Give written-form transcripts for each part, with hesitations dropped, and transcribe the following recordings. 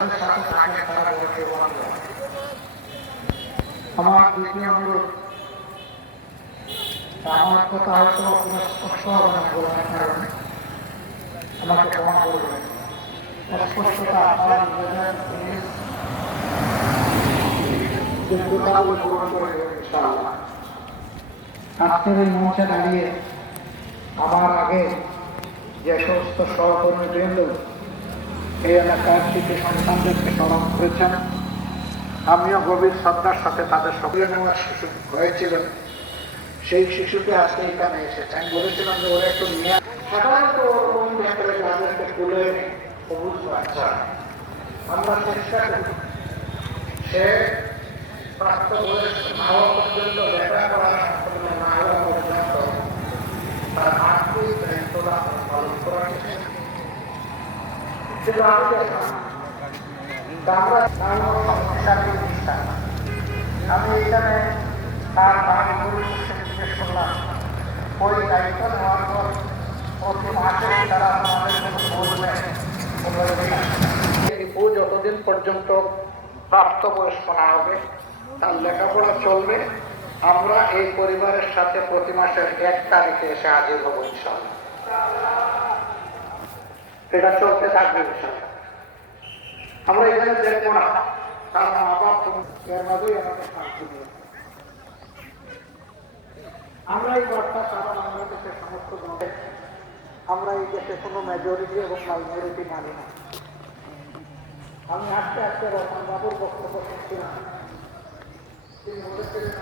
আমার দ্বিতীয় অনুরোধ, আমার কথা হয়তো কোনো স্পষ্ট হবে না বলার কারণে আমাকে ক্ষমা করবেন। অস্পষ্টতা আমার পূরণ করে দেবেন ইনশাআল্লাহ। আজকের এই মঞ্চে দাঁড়িয়ে আমার আগে যে সমস্ত সহকর্মীবৃন্দ এই এলাকার শিশু সন্তানদেরকে স্মরণ করেছেন, আমিও গভীর শ্রদ্ধার সাথে তাদের সক্রিয় নেওয়ার শিশু হয়েছিলেন। সেই শিশুকে আজকে এখানে এসেছে। আমি বলেছিলাম যে ওরা একটু নিয়ে সাধারণত ওরকম ভেতরে যাদেরকে তুলে সবুজ বাচ্চা আমরা চেষ্টা করি সে প্রাপ্ত বয়স্ক না হওয়া পর্যন্ত লেখা করা সম্পূর্ণ না হওয়া পর্যন্ত তার আত্মিক দায়িত্বটা পালন করার চেষ্টা ছিল। আমি এখানে তার জিজ্ঞেস করলাম, ওই দায়িত্ব নেওয়ার পর প্রতি মাসে তারা আমাদের বলবেন যতদিন পর্যন্ত প্রাপ্তবয়স্ক না হবে তার লেখাপড়া চলবে। আমরা এই পরিবারের সাথে প্রতি মাসের 1 তারিখে এসে হাজির হব ইনশাআল্লাহ। এটা চলতে থাকবে ইনশাআল্লাহ। আমরা এখানে দেখবো না, কারণ আবার এর মাঝেই আমাকে শান্তি নিয়ে আমরা এই বার্তা, কারণ আমরা দেশের সমস্ত দলে আমরা এই দেশে কোনো মেজরিটি এবং মাইনরিটি মানি না। আমি আস্তে আস্তে রহমান বাবুর বক্তব্য শুনছিলাম, তিনি বলেছিলেন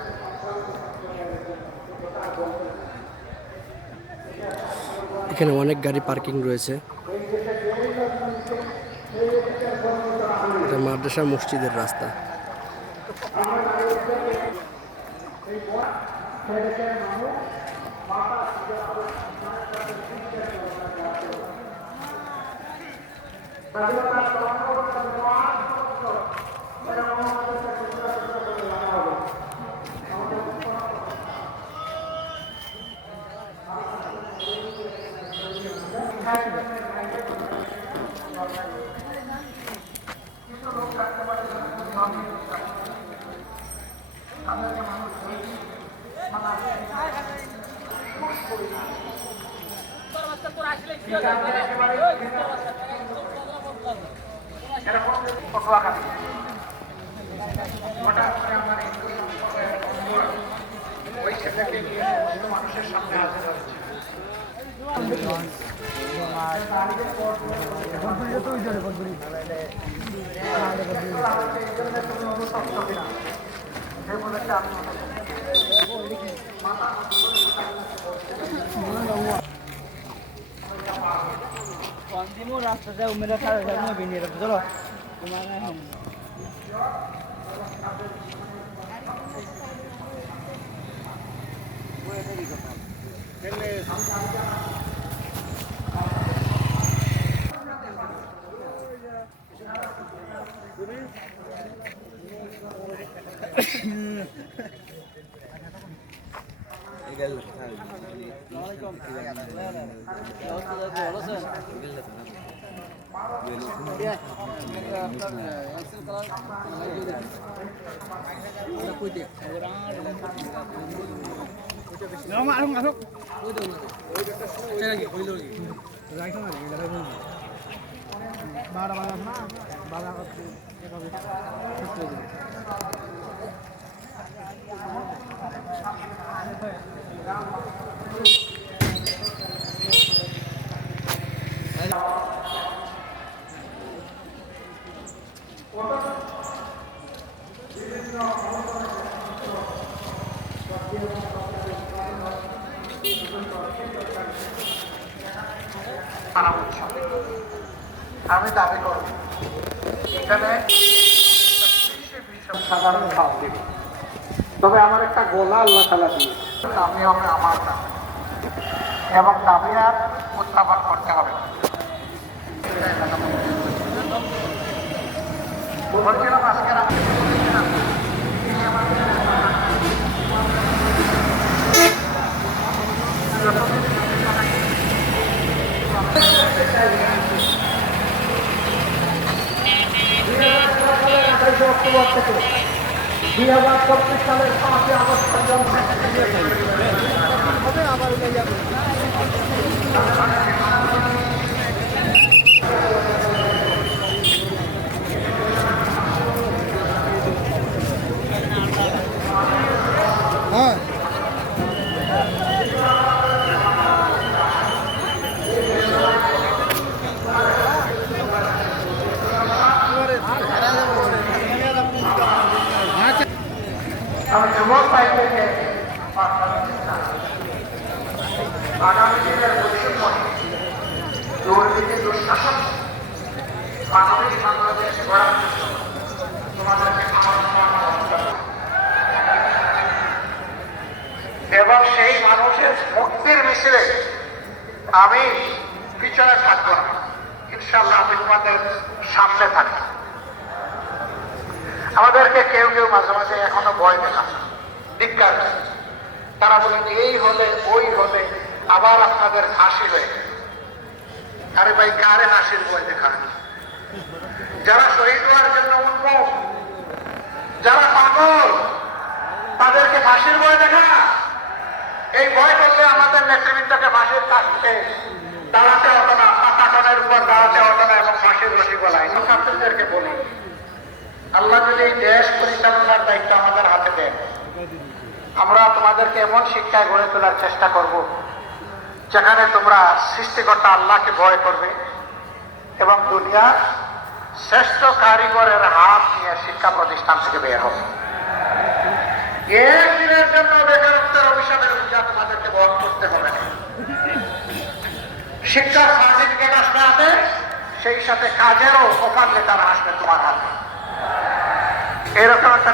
এখানে অনেক গাড়ি পার্কিং রয়েছে। এটা মাদ্রাসা মসজিদের রাস্তা। ওই ছেলেকে নিয়ে মানুষের সামনে হাজির হয়েছে। রাস্তা যায় মেরা খারাপ যায় বিনিয়ে রাখবো। চলো আমি দাবি করব এখানে সাধারণ খাওয়া দিবে, তবে আমার একটা গোলা আল্লাহ তাআলা দিয়ে দামি হবে আমার নাম, এবং দাবি আর উত্থাপন করতে হবে। বলছিলাম আজকের অক্টোবর থেকে 2025 সালের 5ই আগস্ট পর্যন্ত আমি যুবক ভাইদেরকে আগামী দিনের বৈষম্য দুর্নীতি দুঃশাসন মানবিক বাংলাদেশ গড়ার জন্য তোমাদেরকে এবং সেই মানুষের মুক্তির মিছিলে আমি পিছনে থাকবো না, ইনশাল্লাহ আমি তোমাদের সামনে থাকবো। আমাদেরকে কেউ কেউ মাঝে মাঝে এখনো ভয় দেখান, ধিক্কার দেয়। তারা বলেন এই হলে ওই হলে আবার আপনাদের ফাঁসি হয়ে গেল। আরে ভাই, কারে ফাঁসির ভয় দেখান? যারা শহীদ হওয়ার জন্য উন্মুখ, যারা পাগল, তাদেরকে ফাঁসির ভয় দেখা। এই ভয় করলে আমাদের নেতৃবৃন্দকে ফাঁসির কাছে দাঁড়াতে হতো না, পাতাকনের উপর দাঁড়াতে হতো না এবং ফাঁসির রশি গলায়। ছাত্রদেরকে বলি, আল্লাহ যদি এই দেশ পরিচালনার দায়িত্ব আমাদের হাতে দেন, আমরা তোমাদেরকে এমন শিক্ষায় গড়ে তোলার চেষ্টা করব যেখানে তোমরা সৃষ্টিকর্তা আল্লাহকে ভয় করবে এবং দুনিয়ার শ্রেষ্ঠ কারিগরের হাত নিয়ে শিক্ষা প্রতিষ্ঠান থেকে বের হবে। একদিনের জন্য বেকারত্বের অভিশাপের বোঝা তোমাদেরকে বহন করতে হবে না। শিক্ষার সার্টিফিকেট আসবে হাতে, সেই সাথে কাজেরও অফার লেটার আসবে তোমার হাতে। এরকম একটা